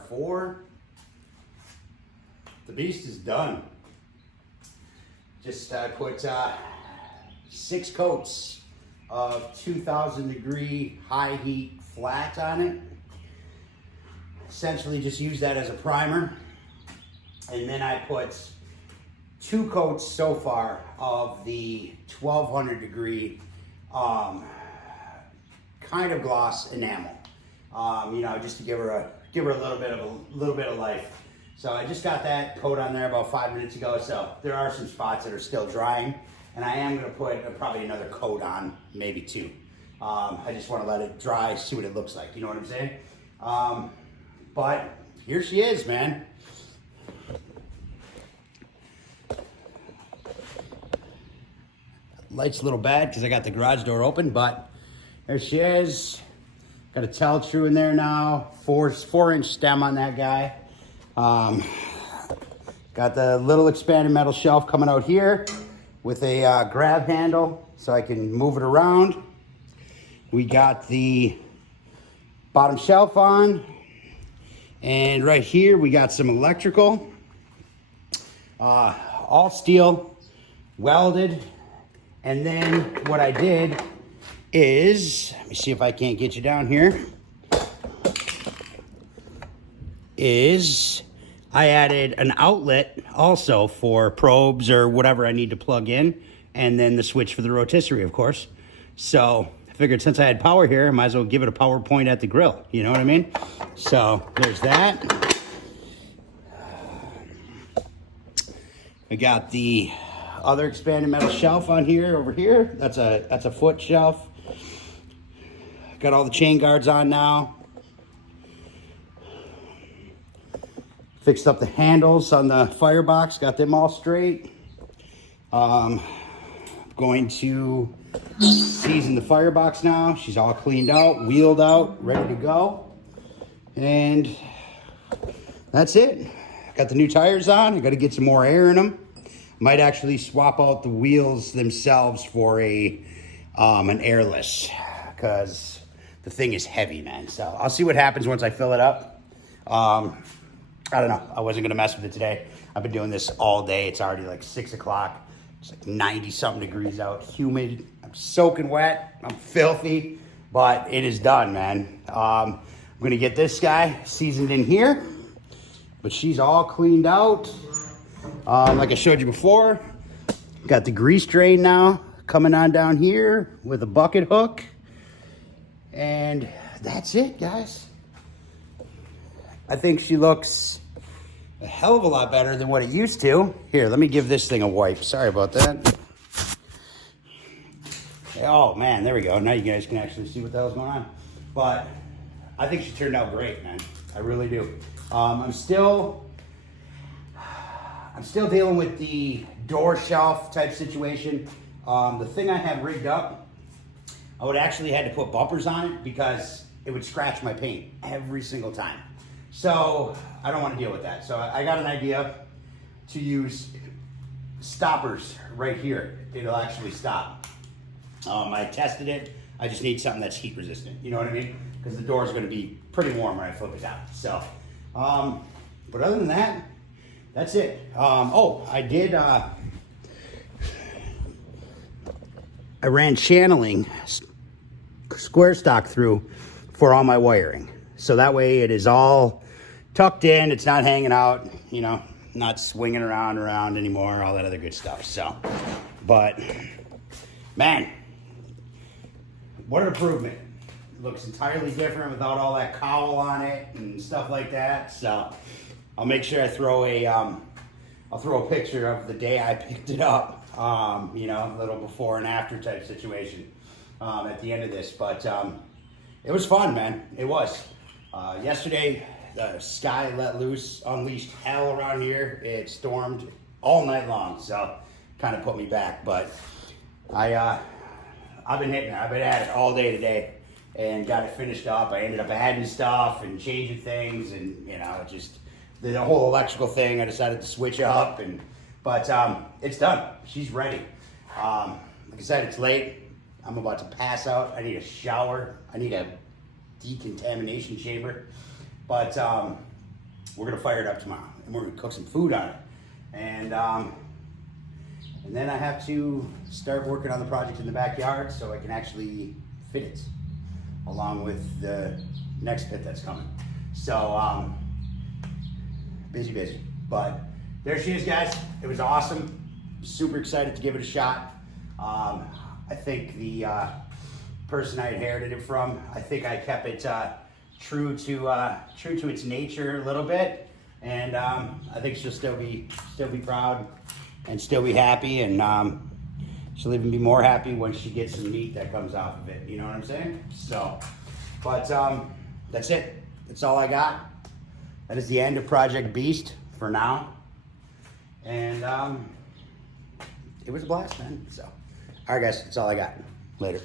part 4. The beast is done. Just put 6 coats of 2000 degree high heat flat on it. Essentially just use that as a primer. And then I put 2 coats so far of the 1200 degree kind of gloss enamel. You know, just to give her a little bit of life. So I just got that coat on there about 5 minutes ago. So there are some spots that are still drying, and I am gonna put probably another coat on, maybe 2. I just want to let it dry, see what it looks like. You know what I'm saying? But here she is, man. Light's a little bad because I got the garage door open, but there she is. Got a tell true in there now. 4-inch stem on that guy. Got the little expanded metal shelf coming out here with a grab handle so I can move it around. We got the bottom shelf on, and right here we got some electrical, all steel, welded. And then what I did is, let me see if I can't get you down here, is I added an outlet also for probes or whatever I need to plug in, and then the switch for the rotisserie, of course. So I figured since I had power here, I might as well give it a power point at the grill. You know what I mean? So there's that. I got the other expanded metal shelf on here, over here. That's a foot shelf. Got all the chain guards on now. Fixed up the handles on the firebox, got them all straight. Going to season the firebox now. She's all cleaned out, wheeled out, ready to go. And that's it. Got the new tires on. I got to get some more air in them. Might actually swap out the wheels themselves for an airless, because the thing is heavy, man. So I'll see what happens once I fill it up. I don't know. I wasn't gonna mess with it today. I've been doing this all day. It's already like 6 o'clock. It's like 90-something degrees out, humid. I'm soaking wet. I'm filthy, but it is done, man. I'm gonna get this guy seasoned in here, but she's all cleaned out. Like I showed you before, got the grease drain now coming on down here with a bucket hook. And that's it, guys. I think she looks a hell of a lot better than what it used to. Here, let me give this thing a wipe. Sorry about that. Oh, man, there we go. Now you guys can actually see what the hell's going on. But I think she turned out great, man. I really do. I'm still dealing with the door shelf type situation. The thing I had rigged up, I would actually had to put bumpers on it because it would scratch my paint every single time. So I don't want to deal with that. So I got an idea to use stoppers right here. It'll actually stop. I tested it. I just need something that's heat resistant. You know what I mean? Because the door is going to be pretty warm when I flip it down. So, but other than that, that's it. Oh, I did, I ran channeling square stock through for all my wiring. So that way it is all tucked in. It's not hanging out, you know, not swinging around anymore, all that other good stuff. So, but man, what an improvement. It looks entirely different without all that cowl on it and stuff like that. So I'll make sure I throw I'll throw a picture of the day I picked it up, you know, a little before and after type situation at the end of this. But it was fun, man. It was. Yesterday, the sky let loose, unleashed hell around here. It stormed all night long, so kind of put me back. But I've been hitting it. I've been at it all day today and got it finished up. I ended up adding stuff and changing things, and you know, just the whole electrical thing. I decided to switch up, but it's done. She's ready. Like I said, it's late. I'm about to pass out. I need a shower. I need a decontamination chamber. But we're gonna fire it up tomorrow, and we're gonna cook some food on it. And then I have to start working on the project in the backyard so I can actually fit it, along with the next pit that's coming. So busy. But there she is, guys. It was awesome. Super excited to give it a shot. I think the person I inherited it from, I think I kept it true to its nature a little bit, and I think she'll still be proud and still be happy, and she'll even be more happy when she gets some meat that comes off of it. You know what I'm saying? So, but that's it. That's all I got. That is the end of Project Beast for now, and it was a blast, man. So, all right, guys, that's all I got. Later.